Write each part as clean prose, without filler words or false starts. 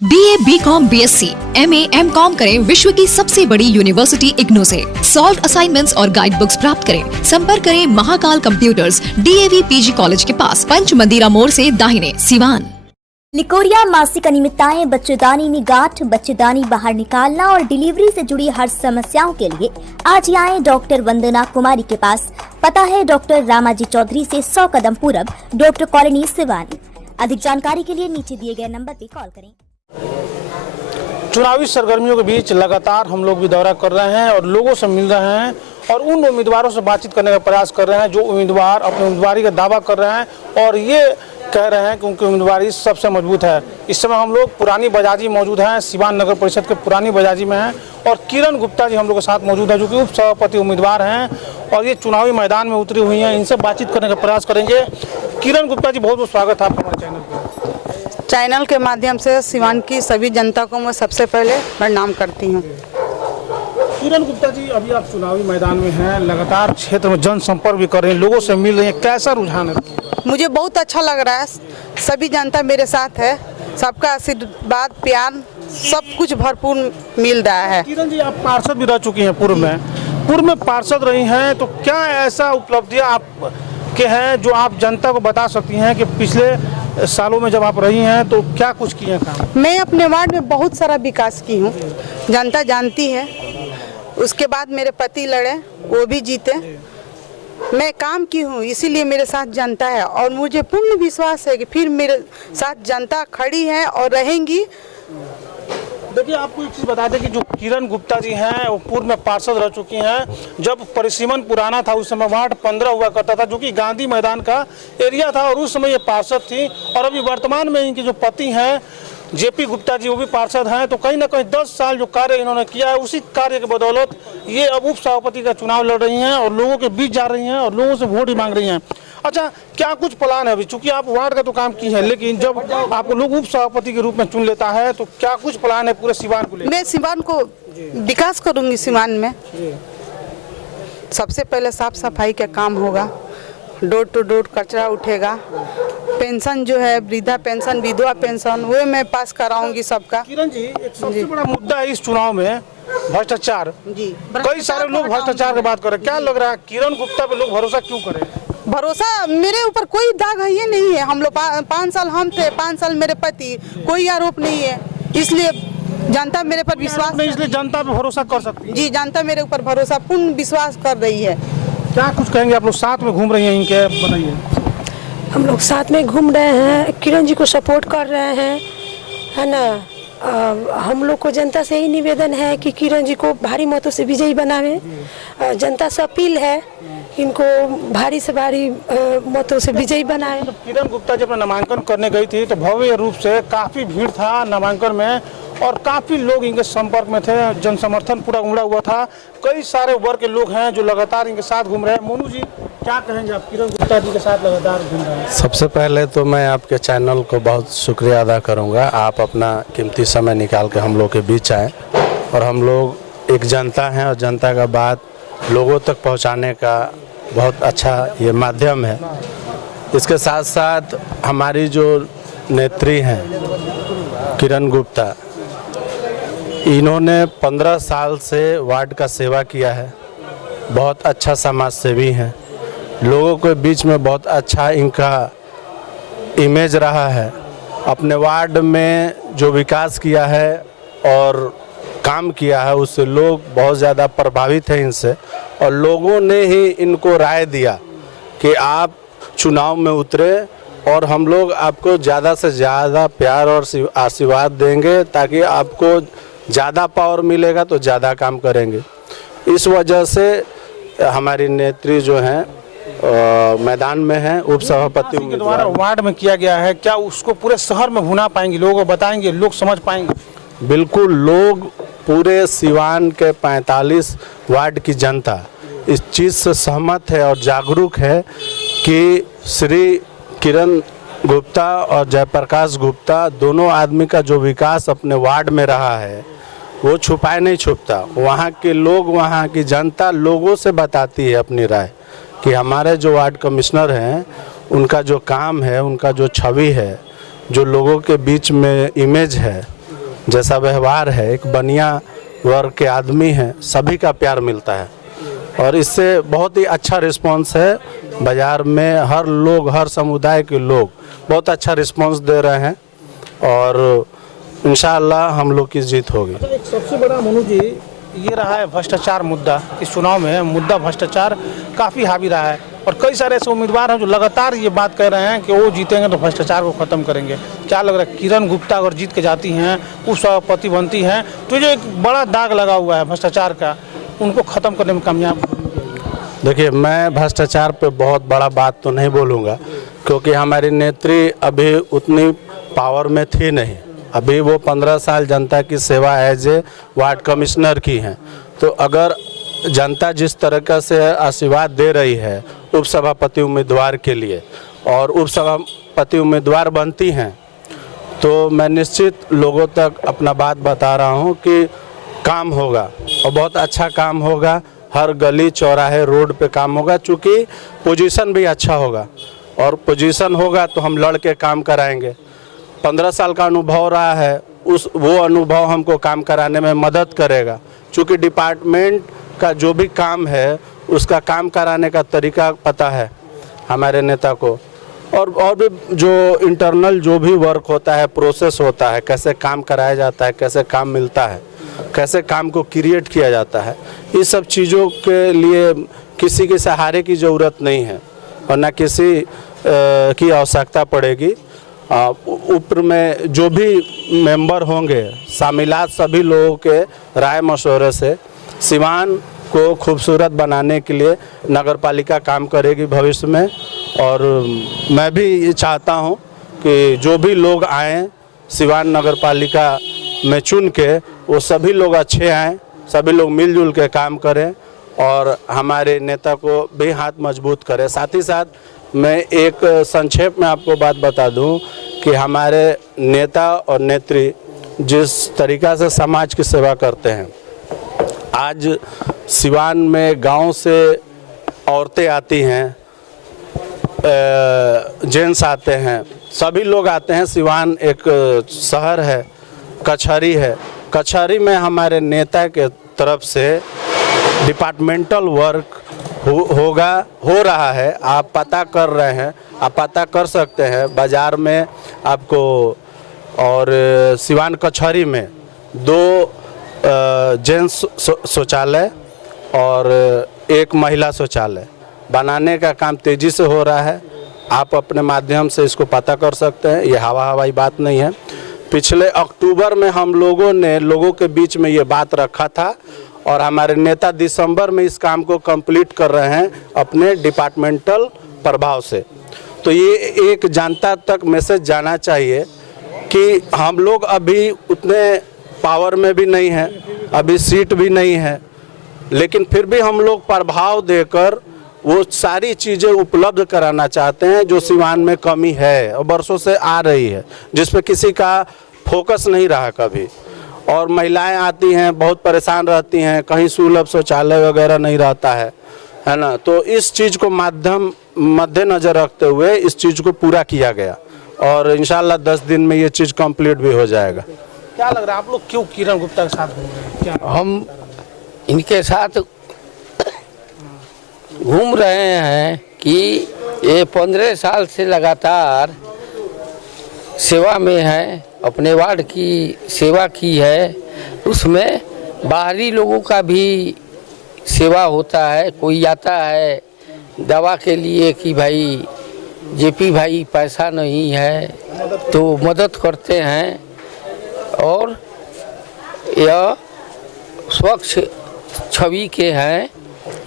BA, BCom, BSc, MA, MCom करें विश्व की सबसे बड़ी यूनिवर्सिटी इग्नू से। सॉल्व असाइनमेंट्स और गाइड बुक्स प्राप्त करें। संपर्क करें Mahakal computers, DAV PG college के पास, पंच मंदिरा मोड़ से दाहिने, सिवान। निकोरिया मासिक अनियमितताएं, बच्चेदानी में गांठ, बच्चेदानी बाहर निकालना और डिलीवरी से जुड़ी हर समस्याओं के लिए आज ही आए डॉक्टर वंदना कुमारी के पास। पता है डॉक्टर रामाजी चौधरी से 100 कदम पूरब, डॉक्टर कॉलोनी, सिवानी। अधिक जानकारी के लिए नीचे दिए गए नंबर पर कॉल करें। चुनावी सरगर्मियों के बीच लगातार हम लोग भी दौरा कर रहे हैं और लोगों से मिल रहे हैं और उन उम्मीदवारों से बातचीत करने का प्रयास कर रहे हैं जो उम्मीदवार अपनी उम्मीदवारी का दावा कर रहे हैं और ये कह रहे हैं कि उनकी उम्मीदवारी सबसे मजबूत है। इस समय हम लोग पुरानी बजाजी मौजूद हैं, सिवान नगर परिषद के पुरानी बजाजी में हैं और किरण गुप्ता जी हम लोग के साथ मौजूद हैं जो कि उप सभापति उम्मीदवार हैं और ये चुनावी मैदान में उतरी हुई हैं। इनसे बातचीत करने का प्रयास करेंगे। किरण गुप्ता जी, बहुत बहुत स्वागत है आपका हमारे चैनल पर। चैनल के माध्यम से सिवान की सभी जनता को मैं सबसे पहले प्रणाम करती हूँ। किरण गुप्ता जी, अभी आप चुनावी मैदान में हैं, लगातार क्षेत्र में जनसंपर्क भी कर रहे हैं, लोगों से मिल रहे हैं, कैसा रुझान है? मुझे बहुत अच्छा लग रहा है, सभी जनता मेरे साथ है, सबका आशीर्वाद प्यार सब कुछ भरपूर मिल रहा है। किरण जी, आप पार्षद भी रह चुकी हैं पूर्व में पार्षद रही हैं, तो क्या ऐसा उपलब्धियां आप के हैं जो आप जनता को बता सकती हैं कि पिछले सालों में जब आप रही हैं तो क्या कुछ किए हैं काम? मैं अपने वार्ड में बहुत सारा विकास की हूँ, जनता जानती है। उसके बाद मेरे पति लड़े, वो भी जीते। मैं काम की हूँ, इसीलिए मेरे साथ जनता है और मुझे पूर्ण विश्वास है कि फिर मेरे साथ जनता खड़ी है और रहेंगी। देखिए, आपको एक चीज़ बता दें कि जो किरण गुप्ता जी हैं वो पूर्व में पार्षद रह चुकी हैं। जब परिसीमन पुराना था उस समय वार्ड 15 हुआ करता था जो कि गांधी मैदान का एरिया था और उस समय ये पार्षद थी और अभी वर्तमान में इनके जो पति हैं JP गुप्ता जी वो भी पार्षद हैं। तो कहीं ना कहीं 10 साल जो कार्य इन्होंने किया है उसी कार्य के बदौलत ये अब उप सभापति का चुनाव लड़ रही हैं और लोगों के बीच जा रही हैं और लोगों से वोट भी मांग रही हैं। अच्छा, क्या कुछ प्लान है अभी? चूंकि आप वार्ड का तो काम की है, लेकिन जब आपको लोग उप सभापति के रूप में चुन लेता है तो क्या कुछ प्लान है पूरे सिवान को लेकर? मैं सिवान को विकास करूंगी। सिवान में सबसे पहले साफ सफाई का काम होगा, डोर टू डोर कचरा उठेगा, पेंशन जो है वृद्धा पेंशन, विधवा पेंशन, वो मैं पास कराऊंगी सबका। किरण जी, एक सबसे बड़ा मुद्दा है इस चुनाव में भ्रष्टाचार जी। कई सारे लोग भ्रष्टाचार की बात कर रहे हैं, क्या लग रहा है किरण गुप्ता पे लोग भरोसा क्यों करें? भरोसा मेरे ऊपर कोई दाग है ये नहीं है। हम लोग 5 साल हम थे, 5 साल मेरे पति, कोई आरोप नहीं है, इसलिए जनता मेरे पर विश्वास नहीं, इसलिए जनता पे भरोसा कर सकती है जी। जनता मेरे ऊपर भरोसा पूर्ण विश्वास कर रही है। क्या कुछ कहेंगे? आप लोग साथ में घूम रही हैं, इनके बताइए। हम लोग साथ में घूम रहे हैं, किरण जी को सपोर्ट कर रहे हैं, है ना। हम लोग को जनता से ही निवेदन है कि किरण जी को भारी मतों से विजयी बनावे। जनता से अपील है इनको भारी से भारी मतों से विजयी बनाए। किरण गुप्ता जब नामांकन करने गई थी तो भव्य रूप से काफी भीड़ था नामांकन में और काफी लोग इनके संपर्क में थे, जन समर्थन पूरा उमड़ा हुआ था। कई सारे वर्ग के लोग हैं जो लगातार इनके साथ घूम रहे हैं। मोनू जी, क्या कहेंगे आप? किरण गुप्ता जी के साथ लगातार घूम रहे हैं। सबसे पहले तो मैं आपके चैनल को बहुत शुक्रिया अदा करूंगा। आप अपना कीमती समय निकाल के हम लोग के बीच आए और हम लोग एक जनता हैं और जनता का बात लोगों तक पहुंचाने का बहुत अच्छा ये माध्यम है। इसके साथ साथ हमारी जो नेत्री हैं किरण गुप्ता, इन्होंने 15 साल से वार्ड का सेवा किया है, बहुत अच्छा समाज सेवी हैं, लोगों के बीच में बहुत अच्छा इनका इमेज रहा है। अपने वार्ड में जो विकास किया है और काम किया है उससे लोग बहुत ज़्यादा प्रभावित हैं इनसे और लोगों ने ही इनको राय दिया कि आप चुनाव में उतरे और हम लोग आपको ज़्यादा से ज़्यादा प्यार और आशीर्वाद देंगे ताकि आपको ज़्यादा पावर मिलेगा तो ज़्यादा काम करेंगे। इस वजह से हमारी नेत्री जो हैं मैदान में है, उप सभापति के द्वारा वार्ड में किया गया है, क्या उसको पूरे शहर में भुना पाएंगे? लोगों को बताएंगे, लोग समझ पाएंगे? बिल्कुल, लोग पूरे सिवान के 45 वार्ड की जनता इस चीज़ से सहमत है और जागरूक है कि श्री किरण गुप्ता और जयप्रकाश गुप्ता दोनों आदमी का जो विकास अपने वार्ड में रहा है वो छुपाए नहीं छुपता। वहाँ के लोग, वहाँ की जनता लोगों से बताती है अपनी राय कि हमारे जो वार्ड कमिश्नर हैं उनका जो काम है, उनका जो छवि है, जो लोगों के बीच में इमेज है जैसा व्यवहार है, एक बनिया वर्ग के आदमी हैं, सभी का प्यार मिलता है और इससे बहुत ही अच्छा रिस्पांस है। बाज़ार में हर लोग, हर समुदाय के लोग बहुत अच्छा रिस्पांस दे रहे हैं और इंशाअल्लाह हम लोग की जीत होगी। एक सबसे बड़ा मनु जी ये रहा है भ्रष्टाचार मुद्दा। इस चुनाव में मुद्दा भ्रष्टाचार काफ़ी हावी रहा है और कई सारे ऐसे उम्मीदवार हैं जो लगातार ये बात कह रहे हैं कि वो जीतेंगे तो भ्रष्टाचार को ख़त्म करेंगे। क्या लग रहा है, किरण गुप्ता अगर जीत के जाती हैं, उपसभापति बनती हैं, तो जो एक बड़ा दाग लगा हुआ है भ्रष्टाचार का, उनको ख़त्म करने में कामयाब? देखिए, मैं भ्रष्टाचार पे बहुत बड़ा बात तो नहीं बोलूँगा क्योंकि हमारी नेत्री अभी उतनी पावर में थी नहीं। अभी वो 15 साल जनता की सेवा एज ए वार्ड कमिश्नर की हैं। तो अगर जनता जिस तरह से आशीर्वाद दे रही है उपसभापति उम्मीदवार के लिए और उपसभापति उम्मीदवार बनती हैं, तो मैं निश्चित लोगों तक अपना बात बता रहा हूं कि काम होगा और बहुत अच्छा काम होगा। हर गली चौराहे रोड पे काम होगा, चूँकि पोजीशन भी अच्छा होगा और पोजीशन होगा तो हम लड़ के काम कराएंगे। 15 साल का अनुभव रहा है, वो अनुभव हमको काम कराने में मदद करेगा। चूँकि डिपार्टमेंट का जो भी काम है उसका काम कराने का तरीका पता है हमारे नेता को और भी जो इंटरनल जो भी वर्क होता है, प्रोसेस होता है, कैसे काम कराया जाता है, कैसे काम मिलता है, कैसे काम को क्रिएट किया जाता है, इस सब चीज़ों के लिए किसी के सहारे की ज़रूरत नहीं है और न किसी की आवश्यकता पड़ेगी। ऊपर में जो भी मेंबर होंगे, शामिलात सभी लोगों के राय मशवरे से सिवान को खूबसूरत बनाने के लिए नगर पालिका काम करेगी भविष्य में। और मैं भी ये चाहता हूँ कि जो भी लोग आएँ सिवान नगर पालिका में चुन के, वो सभी लोग अच्छे आएँ, सभी लोग मिलजुल के काम करें और हमारे नेता को भी हाथ मजबूत करें। साथ ही साथ मैं एक संक्षेप में आपको बात बता दूं कि हमारे नेता और नेत्री जिस तरीक़ा से समाज की सेवा करते हैं, आज सिवान में गांव से औरतें आती हैं, जेंट्स आते हैं, सभी लोग आते हैं। सिवान एक शहर है, कचहरी है, कचहरी में हमारे नेता के तरफ से डिपार्टमेंटल वर्क हो रहा है। आप पता कर रहे हैं, आप पता कर सकते हैं बाज़ार में आपको। और सिवान कचहरी में 2 जेंट्स शौचालय और 1 महिला शौचालय बनाने का काम तेज़ी से हो रहा है। आप अपने माध्यम से इसको पता कर सकते हैं, ये हवाई बात नहीं है। पिछले अक्टूबर में हम लोगों ने लोगों के बीच में ये बात रखा था और हमारे नेता दिसंबर में इस काम को कंप्लीट कर रहे हैं अपने डिपार्टमेंटल प्रभाव से। तो ये एक जनता तक मैसेज जाना चाहिए कि हम लोग अभी उतने पावर में भी नहीं हैं, अभी सीट भी नहीं है, लेकिन फिर भी हम लोग प्रभाव देकर वो सारी चीज़ें उपलब्ध कराना चाहते हैं जो सिवान में कमी है और बरसों से आ रही है, जिस पे किसी का फोकस नहीं रहा कभी। और महिलाएं आती हैं, बहुत परेशान रहती हैं, कहीं सुलभ शौचालय वगैरह नहीं रहता है ना। तो इस चीज़ को मद्देनज़र रखते हुए इस चीज़ को पूरा किया गया और इंशाल्लाह 10 दिन में ये चीज़ कंप्लीट भी हो जाएगा। क्या लग रहा है, आप लोग क्यों किरण गुप्ता के साथ घूम रहे हैं? क्या हम इनके साथ घूम रहे हैं कि ये 15 साल से लगातार सेवा में है, अपने वार्ड की सेवा की है। उसमें बाहरी लोगों का भी सेवा होता है। कोई आता है दवा के लिए कि भाई जेपी भाई पैसा नहीं है, तो मदद करते हैं और यह स्वच्छ छवि के हैं,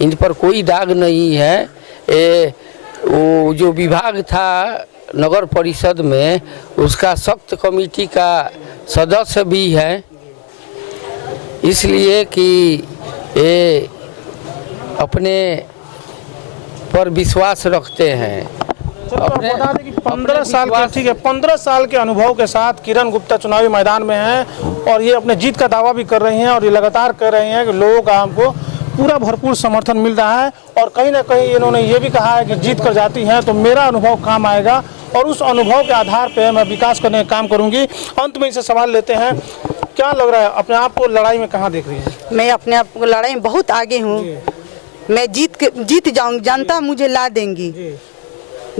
इन पर कोई दाग नहीं है। वो जो विभाग था नगर परिषद में, उसका सख्त कमेटी का सदस्य भी है, इसलिए कि ये अपने पर विश्वास रखते हैं। बता दें कि 15 साल के, ठीक है, 15 साल के अनुभव के साथ किरण गुप्ता चुनावी मैदान में हैं और ये अपने जीत का दावा भी कर रही हैं और ये लगातार कह रही हैं कि लोगों का हमको पूरा भरपूर समर्थन मिल रहा है और कहीं ना कहीं इन्होंने ये भी कहा है कि जीत कर जाती हैं तो मेरा अनुभव काम आएगा और उस अनुभव के आधार पर मैं विकास करने का काम करूँगी। अंत में इसे सवाल लेते हैं, क्या लग रहा है, अपने आप को लड़ाई में कहाँ देख रही है? मैं अपने आप को लड़ाई में बहुत आगे हूँ। मैं जीत जाऊंगी, जनता मुझे ला देंगी।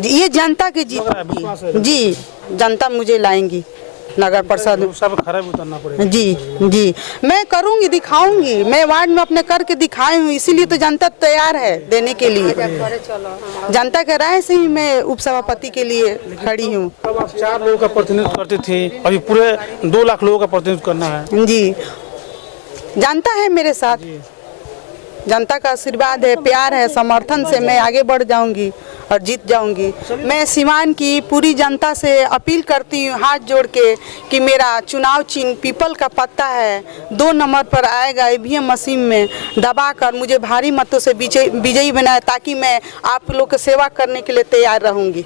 ये जनता की जीत जी, जनता मुझे लाएंगी नगर परिषद सब खरे में उतरना पड़ेगा। जी मैं करूंगी, दिखाऊंगी। मैं वार्ड में अपने करके दिखाई हूँ, इसीलिए तो जनता तैयार है देने के लिए। जनता के राय से ही मैं उपसभापति के लिए खड़ी हूँ। अब आप 4 लोगों का प्रतिनिधित्व करती थी, अभी पूरे 2 लाख लोगों का प्रतिनिधित्व करना है। जी, जनता है मेरे साथ, जनता का आशीर्वाद है, प्यार है, समर्थन से मैं आगे बढ़ जाऊंगी और जीत जाऊंगी। मैं सीवान की पूरी जनता से अपील करती हूँ हाथ जोड़ के कि मेरा चुनाव चिन्ह पीपल का पत्ता है, 2 नंबर पर आएगा। ईवीएम मशीन में दबाकर मुझे भारी मतों से विजयी बनाए, ताकि मैं आप लोग की सेवा करने के लिए तैयार रहूंगी।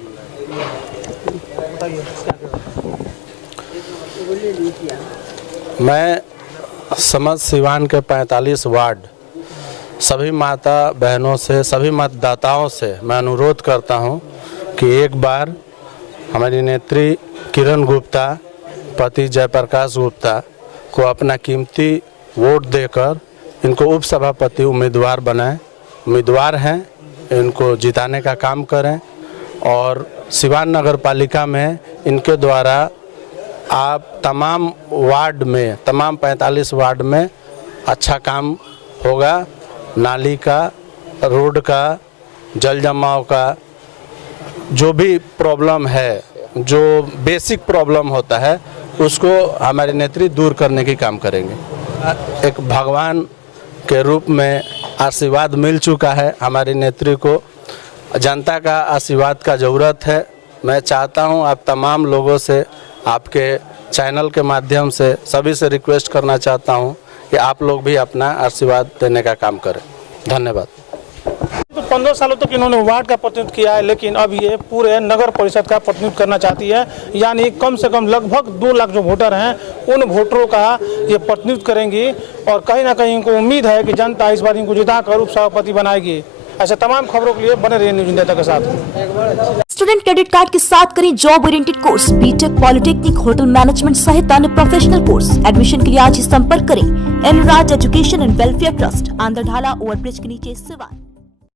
मैं समस्त सीवान के 45 वार्ड सभी माता बहनों से, सभी मतदाताओं से मैं अनुरोध करता हूं कि एक बार हमारी नेत्री किरण गुप्ता, पति जयप्रकाश गुप्ता को अपना कीमती वोट देकर इनको उपसभापति उम्मीदवार बनाएं। उम्मीदवार हैं, इनको जिताने का काम करें और सीवान नगर पालिका में इनके द्वारा आप तमाम वार्ड में, तमाम 45 वार्ड में अच्छा काम होगा। नाली का, रोड का, जल जमाव का, जो भी प्रॉब्लम है, जो बेसिक प्रॉब्लम होता है, उसको हमारी नेत्री दूर करने की काम करेंगे। एक भगवान के रूप में आशीर्वाद मिल चुका है हमारी नेत्री को। जनता का आशीर्वाद का ज़रूरत है। मैं चाहता हूं आप तमाम लोगों से, आपके चैनल के माध्यम से सभी से रिक्वेस्ट करना चाहता हूं कि आप लोग भी अपना आशीर्वाद देने का काम करें। धन्यवाद। तो 15 सालों तक इन्होंने वार्ड का प्रतिनिधित्व किया है, लेकिन अब ये पूरे नगर परिषद का प्रतिनिधित्व करना चाहती है। यानी कम से कम लगभग 2 लाख जो वोटर हैं, उन वोटरों का ये प्रतिनिधित्व करेंगी और कहीं ना कहीं इनको उम्मीद है कि जनता इस बार इनको जिताकर उपसभापति बनाएगी। ऐसे तमाम खबरों के लिए बने रहिए न्यूज़ इंडिया तक के साथ। स्टूडेंट क्रेडिट कार्ड के साथ करें job oriented course, BTech, polytechnic, hotel management सहित अन्य प्रोफेशनल कोर्स। एडमिशन के लिए आज ही संपर्क करें एनराज एजुकेशन एंड वेलफेयर ट्रस्ट, आंध्रढाला ओवरब्रिज के नीचे, सिवान।